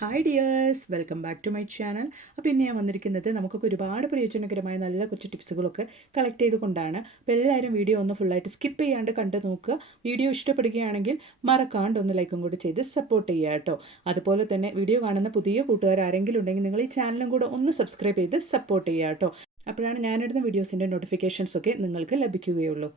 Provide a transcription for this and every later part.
Hi dears welcome back to my channel അപ്പോൾ ഇന്ന് ഞാൻ വന്നിരിക്കുന്നത് നമുക്കൊക്കെ ഒരുപാട് പ്രയോജനകരമായ നല്ല കുറച്ച് ടിപ്സുകളൊക്കെ കളക്ട് ചെയ്തുകൊണ്ടാണ് അപ്പോൾ എല്ലാവരും വീഡിയോ ഒന്ന് ഫുള്ളായിട്ട് സ്കിപ്പ് ചെയ്യാണ്ട് കണ്ടു നോക്കുക. വീഡിയോ ഇഷ്ടപ്പെടുകയാണെങ്കിൽ മറക്കാണ്ട് ഒന്ന് ലൈക്കും കൂടി ചെയ്ത് സപ്പോർട്ട് ചെയ്യുക കേട്ടോ. അതുപോലെ തന്നെ വീഡിയോ കാണുന്ന പുതിയ കൂട്ടുകാർ ആരെങ്കിലും ഉണ്ടെങ്കിൽ നിങ്ങൾ ഈ ചാനലും കൂടെ ഒന്ന് സബ്സ്ക്രൈബ് ചെയ്ത് സപ്പോർട്ട് ചെയ്യുക കേട്ടോ. അപ്പോഴാണ് ഞാനിടുന്ന വീഡിയോസിന്റെ നോട്ടിഫിക്കേഷൻസ് ഒക്കെ നിങ്ങൾക്ക് ലഭിക്കുകയുള്ളൂ.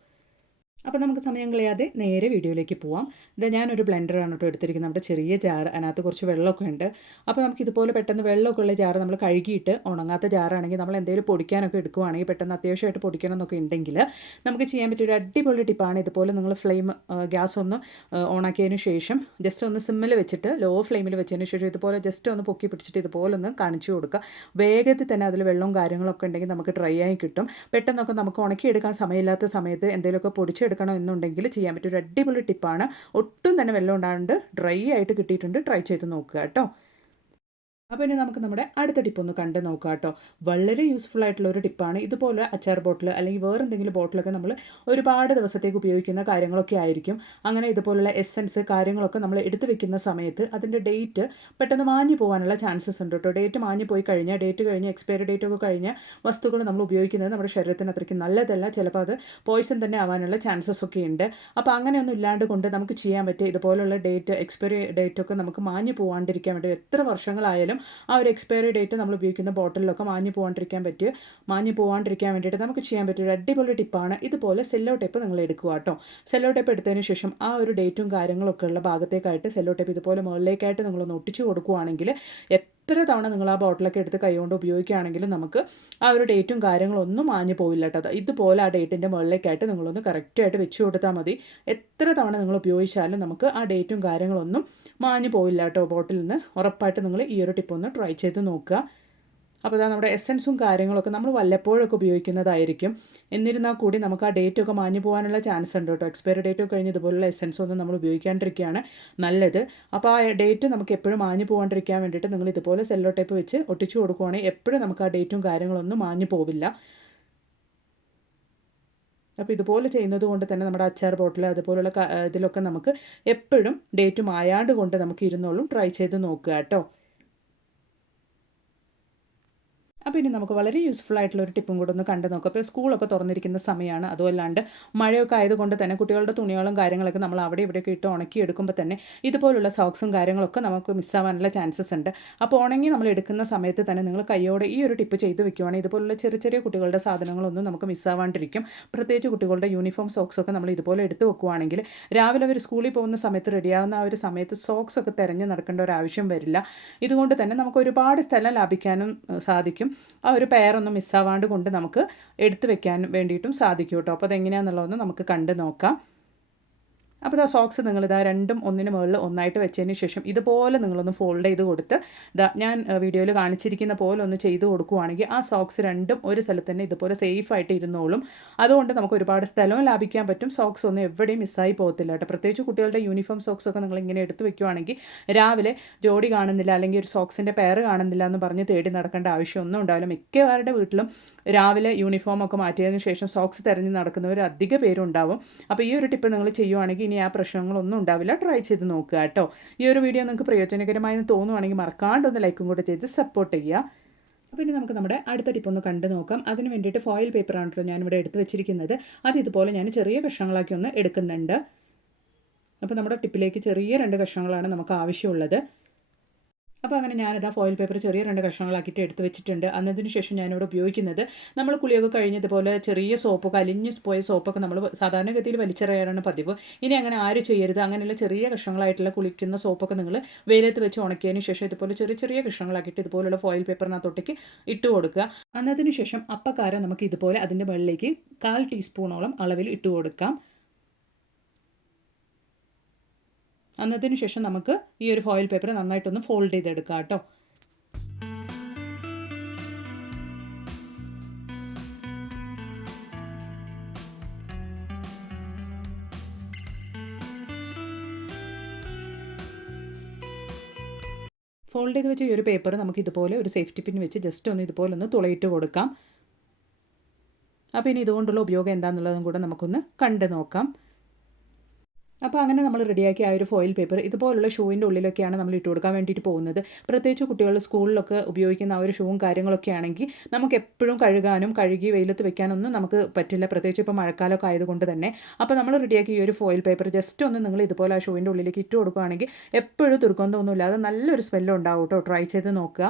അപ്പോൾ നമുക്ക് സമയം കളയാതെ നേരെ വീഡിയോയിലേക്ക് പോവാം. ഇതാ ഞാനൊരു ബ്ലെൻഡറാണ് കേട്ടോ എടുത്തിരിക്കുന്നത്. നമ്മുടെ ചെറിയ ജാർ അതിനകത്ത് കുറച്ച് വെള്ളമൊക്കെ ഉണ്ട്. അപ്പോൾ നമുക്ക് ഇതുപോലെ പെട്ടെന്ന് വെള്ളമൊക്കെ ഉള്ള ജാർ നമ്മൾ കഴുകിയിട്ട് ഉണങ്ങാത്ത ജാറാണെങ്കിൽ നമ്മൾ എന്തെങ്കിലും പൊടിക്കാനൊക്കെ എടുക്കുവാണെങ്കിൽ പെട്ടെന്ന് അത്യാവശ്യമായിട്ട് പൊടിക്കണം എന്നൊക്കെ ഉണ്ടെങ്കിൽ നമുക്ക് ചെയ്യാൻ പറ്റിയ ഒരു അടിപൊളി ടിപ്പാണ് ഇതുപോലെ നിങ്ങൾ ഫ്ലെയിം ഗ്യാസ് ഒന്ന് ഓണാക്കിയതിന് ശേഷം ജസ്റ്റ് ഒന്ന് സിമ്മിൽ വെച്ചിട്ട് ലോ ഫ്ലെയിമിൽ വെച്ചതിന് ശേഷം ഇതുപോലെ ജസ്റ്റ് ഒന്ന് പൊക്കി പിടിച്ചിട്ട് ഇതുപോലെ ഒന്ന് കാണിച്ചു കൊടുക്കുക. വേഗത്തിൽ തന്നെ അതിൽ വെള്ളവും കാര്യങ്ങളൊക്കെ ഉണ്ടെങ്കിൽ നമുക്ക് ഡ്രൈ ആയി കിട്ടും. പെട്ടെന്നൊക്കെ നമുക്ക് ഉണക്കിയെടുക്കാൻ സമയമില്ലാത്ത സമയത്ത് എന്തെങ്കിലുമൊക്കെ പൊടിച്ചെടുക്കണം എന്നുണ്ടെങ്കിൽ ചെയ്യാൻ പറ്റും ഒരു അടിപൊളി ടിപ്പാണ്. ഒട്ടും തന്നെ വെള്ളം ഉണ്ടാകാണ്ട് ഡ്രൈ ആയിട്ട് കിട്ടിയിട്ടുണ്ട്. ട്രൈ ചെയ്ത് നോക്കുക കേട്ടോ. അപ്പോൾ ഇനി നമുക്ക് നമ്മുടെ അടുത്ത ടിപ്പ് ഒന്ന് കണ്ട് നോക്കാം കേട്ടോ. വളരെ യൂസ്ഫുൾ ആയിട്ടുള്ള ഒരു ടിപ്പാണ് ഇതുപോലെ അച്ചാർ ബോട്ടിൽ അല്ലെങ്കിൽ വേറെ എന്തെങ്കിലും ബോട്ടിലൊക്കെ നമ്മൾ ഒരുപാട് ദിവസത്തേക്ക് ഉപയോഗിക്കുന്ന കാര്യങ്ങളൊക്കെ ആയിരിക്കും. അങ്ങനെ ഇതുപോലുള്ള എസൻസ് കാര്യങ്ങളൊക്കെ നമ്മൾ എടുത്തു വെക്കുന്ന സമയത്ത് അതിന്റെ ഡേറ്റ് പെട്ടെന്ന് മാഞ്ഞു പോകാനുള്ള ചാൻസസ് ഉണ്ട് കേട്ടോ. ഡേറ്റ് മാഞ്ഞു പോയി കഴിഞ്ഞാൽ ഡേറ്റ് കഴിഞ്ഞ് എക്സ്പയറി ഡേറ്റ് ഒക്കെ കഴിഞ്ഞ വസ്തുക്കൾ നമ്മൾ ഉപയോഗിക്കുന്നത് നമ്മുടെ ശരീരത്തിന് അത്രയ്ക്ക് നല്ലതല്ല. ചിലപ്പോൾ അത് പോയിസൺ തന്നെ ആവാനുള്ള ചാൻസസ് ഒക്കെ ഉണ്ട്. അപ്പോൾ അങ്ങനെയൊന്നും ഇല്ലാണ്ട് കൊണ്ട് നമുക്ക് ചെയ്യാൻ പറ്റിയ ഇതുപോലുള്ള ഡേറ്റ് എക്സ്പയറി ഡേറ്റ് ഒക്കെ നമുക്ക് മാഞ്ഞു പോകാണ്ടിരിക്കാൻ വേണ്ടി എത്ര വർഷങ്ങളായാലും ആ ഒരു എക്സ്പയറി ഡേറ്റ് നമ്മൾ ഉപയോഗിക്കുന്ന ബോട്ടിലൊക്കെ മാഞ്ഞു പോകാണ്ടിരിക്കാൻ പറ്റും മാഞ്ഞു പോകാണ്ടിരിക്കാൻ വേണ്ടിയിട്ട് നമുക്ക് ചെയ്യാൻ പറ്റിയ ഒരു അടിപൊളി ടിപ്പാണ് ഇതുപോലെ സെല്ലോ ടേപ്പ് നിങ്ങൾ എടുക്കുക കേട്ടോ. സെല്ലോ ടേപ്പ് എടുത്തതിന് ശേഷം ആ ഒരു ഡേറ്റും കാര്യങ്ങളൊക്കെ ഉള്ള ഭാഗത്തേക്കായിട്ട് സെല്ലോ ടേപ്പ് ഇതുപോലെ മുകളിലേക്കായിട്ട് നിങ്ങളൊന്ന് ഒട്ടിച്ചു കൊടുക്കുകയാണെങ്കിൽ എത്ര തവണ നിങ്ങൾ ആ ബോട്ടിലൊക്കെ എടുത്ത് കൈകൊണ്ട് ഉപയോഗിക്കുകയാണെങ്കിലും നമുക്ക് ആ ഒരു ഡേറ്റും കാര്യങ്ങളൊന്നും മാഞ്ഞു പോയില്ല കേട്ടോ. ഇതുപോലെ ആ ഡേറ്റിന്റെ മുകളിലേക്കായിട്ട് നിങ്ങളൊന്ന് കറക്റ്റായിട്ട് വെച്ച് കൊടുത്താൽ മതി. എത്ര തവണ നിങ്ങൾ ഉപയോഗിച്ചാലും നമുക്ക് ആ ഡേറ്റും കാര്യങ്ങളൊന്നും മാഞ്ഞു പോയില്ല കേട്ടോ ബോട്ടിൽ നിന്ന്. ഉറപ്പായിട്ട് നിങ്ങൾ ഈ ഒരു ടിപ്പ് ഒന്ന് ട്രൈ ചെയ്ത് നോക്കുക. അപ്പോൾ ഇതാ നമ്മുടെ എസൻസും കാര്യങ്ങളൊക്കെ നമ്മൾ വല്ലപ്പോഴൊക്കെ ഉപയോഗിക്കുന്നതായിരിക്കും. എന്നിരുന്നാൽ കൂടി നമുക്ക് ആ ഡേറ്റ് ഒക്കെ മാഞ്ഞു പോകാനുള്ള ചാൻസ് ഉണ്ട് കേട്ടോ. എക്സ്പയറി ഡേറ്റ് ഒക്കെ കഴിഞ്ഞ് ഇതുപോലുള്ള എസൻസ് ഒന്നും നമ്മൾ ഉപയോഗിക്കാണ്ടിരിക്കുകയാണ് നല്ലത്. അപ്പോൾ ആ ഡേറ്റ് നമുക്ക് എപ്പോഴും മാഞ്ഞു പോകാണ്ടിരിക്കാൻ വേണ്ടിയിട്ട് നിങ്ങൾ ഇതുപോലെ സെല്ലോ ടേപ്പ് വെച്ച് ഒട്ടിച്ചു കൊടുക്കുവാണെങ്കിൽ എപ്പോഴും നമുക്ക് ആ ഡേറ്റും കാര്യങ്ങളൊന്നും മാഞ്ഞു പോവില്ല. അപ്പോൾ ഇതുപോലെ ചെയ്യുന്നത് കൊണ്ട് തന്നെ നമ്മുടെ അച്ചാർ ബോട്ടിൽ അതുപോലുള്ള ഇതിലൊക്കെ നമുക്ക് എപ്പോഴും ഡേറ്റ് മായാണ്ട് കൊണ്ട് നമുക്ക് ഇരുന്നോളും ട്രൈ ചെയ്ത് നോക്കുക കേട്ടോ. അപ്പോൾ ഇനി നമുക്ക് വളരെ യൂസ്ഫുൾ ആയിട്ടുള്ള ഒരു ടിപ്പും കൂടെ ഒന്ന് കണ്ടു നോക്കാം. അപ്പോൾ സ്കൂളൊക്കെ തുറന്നിരിക്കുന്ന സമയമാണ്. അതുമല്ലാണ്ട് മഴയൊക്കെ ആയതുകൊണ്ട് തന്നെ കുട്ടികളുടെ തുണികളും കാര്യങ്ങളൊക്കെ നമ്മൾ അവിടെ ഇവിടെയൊക്കെ ഇട്ട് ഉണക്കി എടുക്കുമ്പോൾ തന്നെ ഇതുപോലുള്ള സോക്സും കാര്യങ്ങളൊക്കെ നമുക്ക് മിസ്സാവാനുള്ള ചാൻസസ് ഉണ്ട്. അപ്പോൾ ഉണങ്ങി നമ്മൾ എടുക്കുന്ന സമയത്ത് തന്നെ നിങ്ങൾ കൈയോടെ ഈ ഒരു ടിപ്പ് ചെയ്ത് വെക്കുവാണെങ്കിൽ ഇതുപോലുള്ള ചെറിയ ചെറിയ കുട്ടികളുടെ സാധനങ്ങളൊന്നും നമുക്ക് മിസ്സാവാണ്ടിരിക്കും പ്രത്യേകിച്ച് കുട്ടികളുടെ യൂണിഫോം സോക്സൊക്കെ നമ്മൾ ഇതുപോലെ എടുത്ത് വെക്കുവാണെങ്കിൽ രാവിലെ അവർ സ്കൂളിൽ പോകുന്ന സമയത്ത് റെഡിയാവുന്ന ആ ഒരു സമയത്ത് സോക്സൊക്കെ തിരഞ്ഞ് നടക്കേണ്ട ഒരു ആവശ്യം വരില്ല. ഇതുകൊണ്ട് തന്നെ നമുക്ക് ഒരുപാട് സ്ഥലം ലാഭിക്കാനും സാധിക്കും. ആ ഒരു പെയറൊന്നും മിസ്സാവാണ്ട് കൊണ്ട് നമുക്ക് എടുത്തു വെക്കാൻ വേണ്ടിയിട്ടും സാധിക്കും കേട്ടോ. അപ്പോൾ അതെങ്ങനെയാണെന്നുള്ളതൊന്ന് നമുക്ക് കണ്ട് നോക്കാം. അപ്പോൾ ആ സോക്സ് നിങ്ങൾ ഇതാ രണ്ടും ഒന്നിന് മുകളിൽ ഒന്നായിട്ട് വെച്ചതിന് ശേഷം ഇതുപോലെ നിങ്ങളൊന്ന് ഫോൾഡ് ചെയ്ത് കൊടുത്ത് ഇതാ ഞാൻ വീഡിയോയിൽ കാണിച്ചിരിക്കുന്ന പോലെ ഒന്ന് ചെയ്ത് കൊടുക്കുവാണെങ്കിൽ ആ സോക്സ് രണ്ടും ഒരു സ്ഥലത്ത് തന്നെ ഇതുപോലെ സേഫ് ആയിട്ട് ഇരുന്നോളും. അതുകൊണ്ട് നമുക്ക് ഒരുപാട് സ്ഥലവും ലാഭിക്കാൻ പറ്റും. സോക്സ് ഒന്നും എവിടെയും മിസ്സായി പോകത്തില്ല കേട്ടോ. പ്രത്യേകിച്ച് കുട്ടികളുടെ യൂണിഫോം സോക്സ് ഒക്കെ നിങ്ങൾ ഇങ്ങനെ എടുത്ത് വെക്കുവാണെങ്കിൽ രാവിലെ ജോഡി കാണുന്നില്ല അല്ലെങ്കിൽ ഒരു സോക്സിന്റെ പെയർ കാണുന്നില്ല എന്ന് പറഞ്ഞ് തേടി നടക്കേണ്ട ആവശ്യമൊന്നും ഉണ്ടാവില്ല. മിക്കവാറുടെ വീട്ടിലും രാവിലെ യൂണിഫോം ഒക്കെ മാറ്റിയതിന് ശേഷം സോക്സ് തിരഞ്ഞ് നടക്കുന്നവർ അധിക പേരുണ്ടാവും. അപ്പോൾ ഈ ഒരു ടിപ്പ് നിങ്ങൾ ചെയ്യുവാണെങ്കിൽ ഇനി ആ പ്രശ്നങ്ങളൊന്നും ഉണ്ടാവില്ല. ട്രൈ ചെയ്ത് നോക്കുക കേട്ടോ. ഈ ഒരു വീഡിയോ നിങ്ങൾക്ക് പ്രയോജനകരമായി തോന്നുവാണെങ്കിൽ മറക്കാണ്ട് ഒന്ന് ലൈക്കും കൂടെ ചെയ്ത് സപ്പോർട്ട് ചെയ്യുക. അപ്പോൾ ഇനി നമുക്ക് നമ്മുടെ അടുത്ത ടിപ്പ് ഒന്ന് കണ്ടു നോക്കാം. അതിന് വേണ്ടിയിട്ട് ഫോയിൽ പേപ്പറാണ് കേട്ടോ ഞാനിവിടെ എടുത്ത് വെച്ചിരിക്കുന്നത്. അത് ഇതുപോലെ ഞാൻ ചെറിയ കഷ്ണങ്ങളാക്കി ഒന്ന് എടുക്കുന്നുണ്ട്. അപ്പോൾ നമ്മുടെ ടിപ്പിലേക്ക് ചെറിയ രണ്ട് കഷ്ണങ്ങളാണ് നമുക്ക് ആവശ്യമുള്ളത്. അപ്പോൾ അങ്ങനെ ഞാനിതാ ഫോയിൽ പേപ്പർ ചെറിയ രണ്ട് കഷ്ണങ്ങളാക്കിയിട്ട് എടുത്ത് വെച്ചിട്ടുണ്ട്. അന്നതിന് ശേഷം ഞാനിവിടെ ഉപയോഗിക്കുന്നത് നമ്മൾ കുളിയൊക്കെ കഴിഞ്ഞതുപോലെ ചെറിയ സോപ്പൊക്കെ അലിഞ്ഞു പോയ സോപ്പൊക്കെ നമ്മൾ സാധാരണഗതിയിൽ വലിച്ചെറിയാറാണ് പതിവ്. ഇനി അങ്ങനെ ആരും ചെയ്യരുത്. അങ്ങനെയുള്ള ചെറിയ കഷ്ണങ്ങളായിട്ടുള്ള കുളിക്കുന്ന സോപ്പൊക്കെ നിങ്ങൾ വെയിലത്ത് വെച്ച് ഉണക്കിയതിന് ശേഷം ഇതുപോലെ ചെറിയ ചെറിയ കഷ്ണങ്ങളാക്കിയിട്ട് ഇതുപോലുള്ള ഫോയിൽ പേപ്പറിനകത്തൊട്ടേക്ക് ഇട്ട് കൊടുക്കുക. അന്നതിന് ശേഷം അപ്പക്കാരം നമുക്ക് ഇതുപോലെ അതിന്റെ മുകളിലേക്ക് കാൽ ടീസ്പൂണോളം അളവിൽ ഇട്ട് കൊടുക്കാം. അന്നതിന് ശേഷം നമുക്ക് ഈ ഒരു ഫോയിൽ പേപ്പർ നന്നായിട്ടൊന്ന് ഫോൾഡ് ചെയ്തെടുക്കാം കേട്ടോ. ഫോൾഡ് ചെയ്ത് വെച്ച ഈ ഒരു പേപ്പർ നമുക്ക് ഇതുപോലെ ഒരു സേഫ്റ്റി പിൻ വെച്ച് ജസ്റ്റ് ഒന്ന് ഇതുപോലെ ഒന്ന് തുളയിട്ട് കൊടുക്കാം. അപ്പോൾ ഇനി ഇതുകൊണ്ടുള്ള ഉപയോഗം എന്താണെന്നുള്ളതും കൂടെ നമുക്കൊന്ന് കണ്ടു നോക്കാം. അപ്പോൾ അങ്ങനെ നമ്മൾ റെഡിയാക്കി ആ ഒരു ഫോയിൽ പേപ്പർ ഇതുപോലുള്ള ഷൂവിന്റെ ഉള്ളിലൊക്കെയാണ് നമ്മൾ ഇട്ട് കൊടുക്കാൻ വേണ്ടിയിട്ട് പോകുന്നത്. പ്രത്യേകിച്ച് കുട്ടികൾ സ്കൂളിലൊക്കെ ഉപയോഗിക്കുന്ന ആ ഒരു ഷൂവും കാര്യങ്ങളൊക്കെ ആണെങ്കിൽ നമുക്ക് എപ്പോഴും കഴുകാനും കഴുകി വെയിലത്ത് വെക്കാനൊന്നും നമുക്ക് പറ്റില്ല. പ്രത്യേകിച്ച് ഇപ്പോൾ മഴക്കാലമൊക്കെ ആയതുകൊണ്ട് തന്നെ. അപ്പോൾ നമ്മൾ റെഡിയാക്കി ഈ ഒരു ഫോയിൽ പേപ്പർ ജസ്റ്റ് ഒന്ന് നിങ്ങൾ ഇതുപോലെ ആ ഷൂവിന്റെ ഉള്ളിലേക്ക് ഇട്ട് കൊടുക്കുകയാണെങ്കിൽ എപ്പോഴും ദുർഗന്ധമൊന്നുമില്ലാതെ നല്ലൊരു സ്മെല്ലുണ്ടാവും കേട്ടോ ട്രൈ ചെയ്ത് നോക്കുക.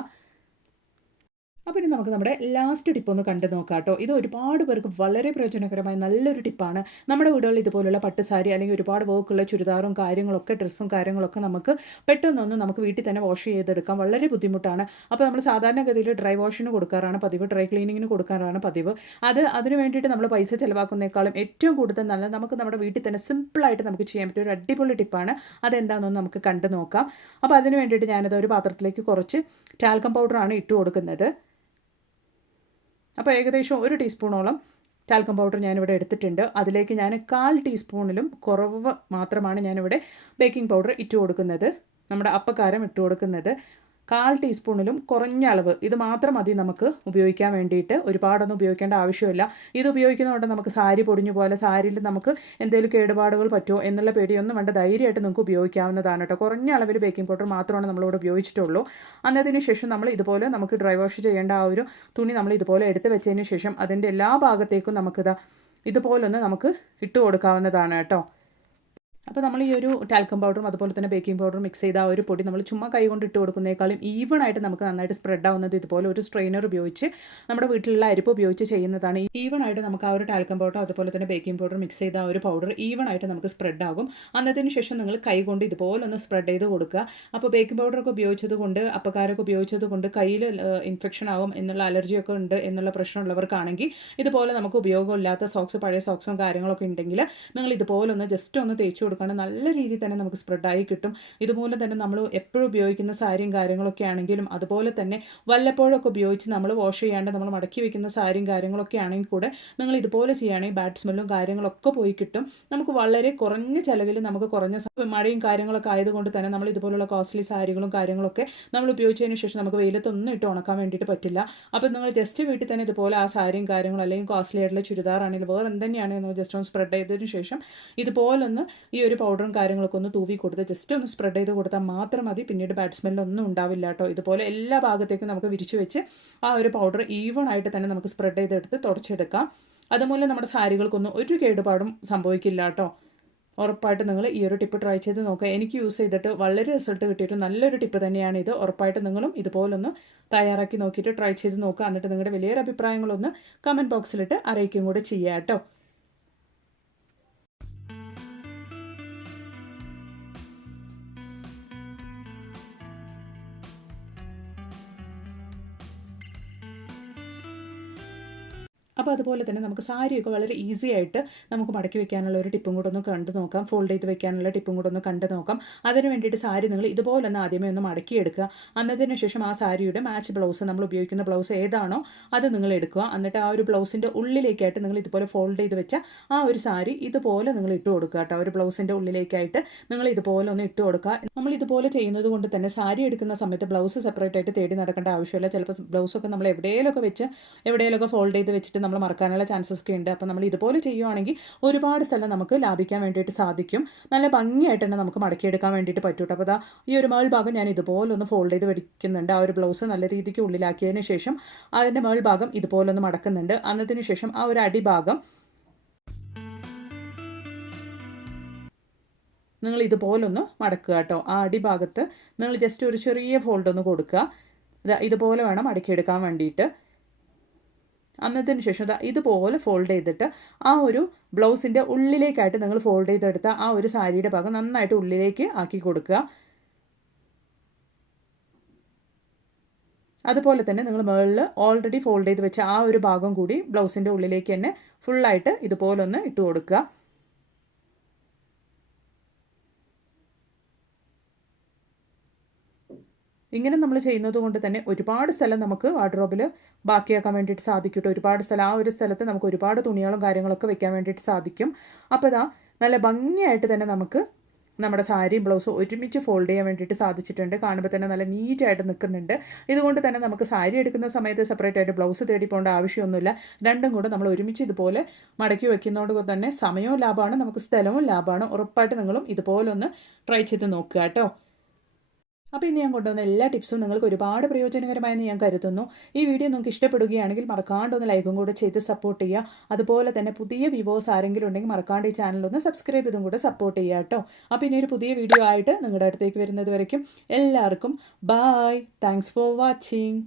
അപ്പോൾ ഇനി നമുക്ക് നമ്മുടെ ലാസ്റ്റ് ടിപ്പ് ഒന്ന് കണ്ടു നോക്കാം കേട്ടോ. ഇത് ഒരുപാട് പേർക്ക് വളരെ പ്രയോജനകരമായ നല്ലൊരു ടിപ്പാണ് നമ്മുടെ വീടുകളിൽ ഇതുപോലുള്ള പട്ടുസാരി അല്ലെങ്കിൽ ഒരുപാട് വർക്കുള്ള ചുരിദാറും കാര്യങ്ങളൊക്കെ ഡ്രസ്സും കാര്യങ്ങളൊക്കെ നമുക്ക് പെട്ടെന്നൊന്നും നമുക്ക് വീട്ടിൽ തന്നെ വാഷ് ചെയ്തെടുക്കാം വളരെ ബുദ്ധിമുട്ടാണ്. അപ്പോൾ നമ്മൾ സാധാരണഗതിയിൽ ഡ്രൈ വാഷിന് കൊടുക്കാറാണ് പതിവ് ഡ്രൈ ക്ലീനിങ്ങിന് കൊടുക്കാറാണ് പതിവ്. അത് അതിന് വേണ്ടിയിട്ട് നമ്മൾ പൈസ ചിലവാക്കുന്നേക്കാളും ഏറ്റവും കൂടുതൽ നല്ല നമുക്ക് നമ്മുടെ വീട്ടിൽ തന്നെ സിമ്പിളായിട്ട് നമുക്ക് ചെയ്യാൻ പറ്റിയ ഒരു അടിപൊളി ടിപ്പാണ് അതെന്താണെന്ന് നമുക്ക് കണ്ടു നോക്കാം. അപ്പോൾ അതിന് വേണ്ടിയിട്ട് ഞാനത് ഒരു പാത്രത്തിലേക്ക് കുറച്ച് ടാൽക്കം പൗഡറാണ് ഇട്ട് കൊടുക്കുന്നത്. അപ്പോൾ ഏകദേശം ഒരു ടീസ്പൂണോളം ടാൽക്കം പൗഡർ ഞാനിവിടെ എടുത്തിട്ടുണ്ട്. അതിലേക്ക് ഞാൻ കാൽ ടീസ്പൂണിലും കുറവ് മാത്രമാണ് ഞാനിവിടെ ബേക്കിംഗ് പൗഡർ ഇട്ട് കൊടുക്കുന്നത്. നമ്മുടെ അപ്പക്കാരം ഇട്ട് കൊടുക്കുന്നത്. കാൽ ടീസ്പൂണിലും കുറഞ്ഞ അളവ്. ഇത് മാത്രം മതി നമുക്ക് ഉപയോഗിക്കാൻ വേണ്ടിയിട്ട്. ഒരുപാടൊന്നും ഉപയോഗിക്കേണ്ട ആവശ്യമില്ല. ഇത് ഉപയോഗിക്കുന്നതുകൊണ്ട് നമുക്ക് സാരി പൊടിഞ്ഞു പോലെ സാരിയിൽ നമുക്ക് എന്തെങ്കിലും കേടുപാടുകൾ പറ്റുമോ എന്നുള്ള പേടിയൊന്നും വേണ്ട. ധൈര്യമായിട്ട് നമുക്ക് ഉപയോഗിക്കാവുന്നതാണ് കേട്ടോ. കുറഞ്ഞ അളവിൽ ബേക്കിംഗ് പൗഡർ മാത്രമാണ് നമ്മളിവിടെ ഉപയോഗിച്ചിട്ടുള്ളൂ. അന്നതിന് ശേഷം നമ്മൾ ഇതുപോലെ നമുക്ക് ഡ്രൈ വാഷ് ചെയ്യേണ്ട ആ ഒരു തുണി നമ്മൾ ഇതുപോലെ എടുത്ത് വെച്ചതിന് ശേഷം അതിന്റെ എല്ലാ ഭാഗത്തേക്കും നമുക്കിതാ ഇതുപോലൊന്ന് നമുക്ക് ഇട്ട് കൊടുക്കാവുന്നതാണ് കേട്ടോ. അപ്പോൾ നമ്മൾ ഈ ഒരു ടാൽക്കം പൗഡറും അതുപോലെ തന്നെ ബേക്കിംഗ് പൗഡറും മിക്സ് ചെയ്ത ആ ഒരു പൊടി നമ്മൾ ചുമ്മാ കൈ കൊണ്ട് ഇട്ട് കൊടുക്കുന്നേക്കാളും ഈവൺ ആയിട്ട് നമുക്ക് നന്നായിട്ട് സ്പ്രെഡ് ആവുന്നത് ഇതുപോലെ ഒരു സ്ട്രെയിനർ ഉപയോഗിച്ച് നമ്മുടെ വീട്ടിലുള്ള അരിപ്പ് ഉപയോഗിച്ച് ചെയ്യുന്നതാണ്. ഈവൺ ആയിട്ട് നമുക്ക് ആ ഒരു ടാൽക്കം പൗഡർ അതുപോലെ തന്നെ ബേക്കിംഗ് പൗഡർ മിക്സ് ചെയ്ത ആ ഒരു പൗഡർ ഈവൺ ആയിട്ട് നമുക്ക് സ്പ്രെഡ് ആകും. അന്നതിന് ശേഷം നിങ്ങൾ കൈ കൊണ്ട് ഇതുപോലെ ഒന്ന് സ്പ്രെഡ് ചെയ്ത് കൊടുക്കുക. അപ്പോൾ ബേക്കിംഗ് പൗഡറൊക്കെ ഉപയോഗിച്ചത് കൊണ്ട് അപ്പക്കാരൊക്കെ ഉപയോഗിച്ചത് കൊണ്ട് കയ്യിൽ ഇൻഫെക്ഷൻ ആകും എന്നുള്ള അലർജിയൊക്കെ ഉണ്ട് എന്നുള്ള പ്രശ്നമുള്ളവർക്കാണെങ്കിൽ ഇതുപോലെ നമുക്ക് ഉപയോഗമില്ലാത്ത സോക്സ് പഴയ സോക്സും കാര്യങ്ങളൊക്കെ ഉണ്ടെങ്കിൽ നിങ്ങൾ ഇതുപോലെ ഒന്ന് ജസ്റ്റ് ഒന്ന് തേച്ച് കൊടുക്കുകയാണെങ്കിൽ നല്ല രീതിയിൽ തന്നെ നമുക്ക് സ്പ്രെഡായി കിട്ടും. ഇതുപോലെ തന്നെ നമ്മൾ എപ്പോഴും ഉപയോഗിക്കുന്ന സാരിയും കാര്യങ്ങളൊക്കെ ആണെങ്കിലും അതുപോലെ തന്നെ വല്ലപ്പോഴൊക്കെ ഉപയോഗിച്ച് നമ്മൾ വാഷ് ചെയ്യാണ്ട് നമ്മൾ മടക്കി വെക്കുന്ന സാരിയും കാര്യങ്ങളൊക്കെ ആണെങ്കിൽ കൂടെ നിങ്ങൾ ഇതുപോലെ ചെയ്യുകയാണെങ്കിൽ ബാഡ് സ്മെല്ലും കാര്യങ്ങളൊക്കെ പോയി കിട്ടും. നമുക്ക് വളരെ കുറഞ്ഞ ചിലവിൽ നമുക്ക് കുറഞ്ഞ മഴയും കാര്യങ്ങളൊക്കെ ആയതുകൊണ്ട് തന്നെ നമ്മൾ ഇതുപോലുള്ള കോസ്റ്റ്ലി സാരികളും കാര്യങ്ങളൊക്കെ നമ്മൾ ഉപയോഗിച്ചതിന് ശേഷം നമുക്ക് വെയിലത്തൊന്നും ഇട്ട് ഉണക്കാൻ വേണ്ടിയിട്ട് പറ്റില്ല. അപ്പോൾ നിങ്ങൾ ജസ്റ്റ് വീട്ടിൽ തന്നെ ഇതുപോലെ ആ സാരിയും കാര്യങ്ങളും അല്ലെങ്കിൽ കോസ്റ്റ്ലി ആയിട്ടുള്ള ചുരിദാറാണെങ്കിലും വേറെ എന്തെന്നെയാണെങ്കിലും നിങ്ങൾ ജസ്റ്റ് ഒന്ന് സ്പ്രെഡ് ചെയ്തതിന് ശേഷം ഇതുപോലൊന്ന് ഈ ഒരു പൗഡറും കാര്യങ്ങളൊക്കെ ഒന്ന് തൂവി കൊടുത്ത് ജസ്റ്റ് ഒന്ന് സ്പ്രെഡ് ചെയ്ത് കൊടുത്താൽ മാത്രം മതി. പിന്നീട് ബാഡ് ഉണ്ടാവില്ല കേട്ടോ. ഇതുപോലെ എല്ലാ ഭാഗത്തേക്കും നമുക്ക് വിരിച്ചു വെച്ച് ആ ഒരു പൗഡർ ഈവൺ ആയിട്ട് തന്നെ നമുക്ക് സ്പ്രെഡ് ചെയ്തെടുത്ത് തുടച്ചെടുക്കാം. അതുമൂലം നമ്മുടെ സാരികൾക്കൊന്നും ഒരു കേടുപാടും സംഭവിക്കില്ല കേട്ടോ. ഉറപ്പായിട്ട് നിങ്ങൾ ഈ ഒരു ടിപ്പ് ട്രൈ ചെയ്ത് നോക്കുക എനിക്ക് യൂസ് ചെയ്തിട്ട് വളരെ റിസൾട്ട് കിട്ടിയിട്ട് നല്ലൊരു ടിപ്പ് തന്നെയാണ് ഇത്. ഉറപ്പായിട്ട് നിങ്ങളും ഇതുപോലൊന്ന് തയ്യാറാക്കി നോക്കിയിട്ട് ട്രൈ ചെയ്ത് നോക്കുക എന്നിട്ട് നിങ്ങളുടെ വലിയൊരു അഭിപ്രായങ്ങളൊന്ന് കമന്റ് ബോക്സിലിട്ട് അറിയിക്കുകയും കൂടെ ചെയ്യാം കേട്ടോ. അപ്പോൾ അതുപോലെ തന്നെ നമുക്ക് സാരിയൊക്കെ വളരെ ഈസി ആയിട്ട് നമുക്ക് മടക്കി വെക്കാനുള്ള ഒരു ടിപ്പും കൂടെ ഒന്ന് കണ്ടു നോക്കാം. ഫോൾഡ് ചെയ്ത് വെക്കാനുള്ള ടിപ്പും കൂടെ ഒന്ന് കണ്ടു നോക്കാം. അതിന് വേണ്ടിയിട്ട് സാരി നിങ്ങൾ ഇതുപോലെ ഒന്ന് ആദ്യമേ ഒന്ന് മടക്കി എടുക്കുക അന്നതിന് ശേഷം ആ സാരിയുടെ മാച്ച് ബ്ലൗസ് നമ്മൾ ഉപയോഗിക്കുന്ന ബ്ലൗസ് ഏതാണോ അത് നിങ്ങൾ എടുക്കുക. എന്നിട്ട് ആ ഒരു ബ്ലൗസിന്റെ ഉള്ളിലേക്കായിട്ട് നിങ്ങൾ ഇതുപോലെ ഫോൾഡ് ചെയ്ത് വെച്ച ആ ഒരു സാരി ഇതുപോലെ നിങ്ങൾ ഇട്ട് കൊടുക്കുക കേട്ടോ. ഒരു ബ്ലൗസിന്റെ ഉള്ളിലേക്കായിട്ട് നിങ്ങൾ ഇതുപോലെ ഒന്ന് ഇട്ട് കൊടുക്കുക. നമ്മൾ ഇതുപോലെ ചെയ്യുന്നത് കൊണ്ട് തന്നെ സാരി എടുക്കുന്ന സമയത്ത് ബ്ലൗസ് സെപ്പറേറ്റ് ആയിട്ട് തേടി നടക്കേണ്ട ആവശ്യമില്ല. ചിലപ്പോൾ ബ്ലൗസൊക്കെ നമ്മൾ എവിടെയെങ്കിലുമൊക്കെ വെച്ച് എവിടെയെങ്കിലുമൊക്കെ ഫോൾഡ് ചെയ്ത് വെച്ചിട്ട് നമ്മൾ മറക്കാനുള്ള ചാൻസസ് ഒക്കെ ഉണ്ട്. അപ്പോൾ നമ്മൾ ഇതുപോലെ ചെയ്യുവാണെങ്കിൽ ഒരുപാട് സ്ഥലം നമുക്ക് ലാഭിക്കാൻ വേണ്ടിയിട്ട് സാധിക്കും. നല്ല ഭംഗിയായിട്ട് തന്നെ നമുക്ക് മടക്കിയെടുക്കാൻ വേണ്ടിയിട്ട് പറ്റൂട്ടോ അപ്പോൾ അതാ ഈ ഒരു മേൾ ഭാഗം ഞാൻ ഇതുപോലെ ഒന്ന് ഫോൾഡ് ചെയ്ത് വെടിക്കുന്നുണ്ട്. ആ ഒരു ബ്ലൗസ് നല്ല രീതിക്ക് ഉള്ളിലാക്കിയതിന് ശേഷം അതിന്റെ മേൾ ഭാഗം ഇതുപോലെ ഒന്ന് മടക്കുന്നുണ്ട്. അന്നതിന് ശേഷം ആ ഒരു അടിഭാഗം നിങ്ങൾ ഇതുപോലൊന്ന് മടക്കുക കേട്ടോ ആ അടിഭാഗത്ത് നിങ്ങൾ ജസ്റ്റ് ഒരു ചെറിയ ഫോൾഡ് ഒന്ന് കൊടുക്കുക. ഇതുപോലെ വേണം മടക്കിയെടുക്കാൻ വേണ്ടിയിട്ട്. അന്നതിന് ശേഷം ഇതുപോലെ ഫോൾഡ് ചെയ്തിട്ട് ആ ഒരു ബ്ലൗസിന്റെ ഉള്ളിലേക്കായിട്ട് നിങ്ങൾ ഫോൾഡ് ചെയ്തെടുത്ത ആ ഒരു സാരിയുടെ ഭാഗം നന്നായിട്ട് ഉള്ളിലേക്ക് ആക്കി കൊടുക്കുക. അതുപോലെ തന്നെ നിങ്ങൾ മുകളിൽ ഓൾറെഡി ഫോൾഡ് ചെയ്ത് വെച്ച ആ ഒരു ഭാഗം കൂടി ബ്ലൗസിന്റെ ഉള്ളിലേക്ക് തന്നെ ഫുള്ളായിട്ട് ഇതുപോലൊന്ന് ഇട്ട് കൊടുക്കുക. ഇങ്ങനെ നമ്മൾ ചെയ്യുന്നത് കൊണ്ട് തന്നെ ഒരുപാട് സ്ഥലം നമുക്ക് വാർഡ്രോബിൽ ബാക്കിയാക്കാൻ വേണ്ടിയിട്ട് സാധിക്കും കേട്ടോ ഒരുപാട് സ്ഥലം ആ ഒരു സ്ഥലത്ത് നമുക്ക് ഒരുപാട് തുണികളും കാര്യങ്ങളൊക്കെ വെക്കാൻ വേണ്ടിയിട്ട് സാധിക്കും. അപ്പോൾ ഇതാ നല്ല ഭംഗിയായിട്ട് തന്നെ നമുക്ക് നമ്മുടെ സാരിയും ബ്ലൗസും ഒരുമിച്ച് ഫോൾഡ് ചെയ്യാൻ വേണ്ടിയിട്ട് സാധിച്ചിട്ടുണ്ട്. കാണുമ്പോൾ തന്നെ നല്ല നീറ്റായിട്ട് നിൽക്കുന്നുണ്ട്. ഇതുകൊണ്ട് തന്നെ നമുക്ക് സാരി എടുക്കുന്ന സമയത്ത് സെപ്പറേറ്റ് ആയിട്ട് ബ്ലൗസ് തേടി പോകേണ്ട ആവശ്യമൊന്നുമില്ല. രണ്ടും കൂടെ നമ്മൾ ഒരുമിച്ച് ഇതുപോലെ മടക്കി വെക്കുന്നതുകൊണ്ട് തന്നെ സമയവും ലാഭമാണ് നമുക്ക് സ്ഥലവും ലാഭമാണ്. ഉറപ്പായിട്ട് നിങ്ങളും ഇതുപോലെ ഒന്ന് ട്രൈ ചെയ്ത് നോക്കുക കേട്ടോ അപ്പോൾ ഇന്ന് ഞാൻ കൊണ്ടുവന്ന എല്ലാ ടിപ്സും നിങ്ങൾക്ക് ഒരുപാട് പ്രയോജനകരമായെന്ന് ഞാൻ കരുതുന്നു. ഈ വീഡിയോ നിങ്ങൾക്ക് ഇഷ്ടപ്പെടുകയാണെങ്കിൽ മറക്കാണ്ട് ഒന്ന് ലൈക്കും കൂടെ ചെയ്ത് സപ്പോർട്ട് ചെയ്യുക. അതുപോലെ തന്നെ പുതിയ വിവോസ് ആരെങ്കിലും ഉണ്ടെങ്കിൽ മറക്കാണ്ട് ഈ ചാനൽ ഒന്ന് സബ്സ്ക്രൈബ് ചെയ്തും കൂടെ സപ്പോർട്ട് ചെയ്യുക കേട്ടോ. അപ്പോൾ ഇനി ഒരു പുതിയ വീഡിയോ ആയിട്ട് നിങ്ങളുടെ അടുത്തേക്ക് വരുന്നത് വരയ്ക്കും. എല്ലാവർക്കും ബായ് താങ്ക്സ് ഫോർ വാച്ചിങ്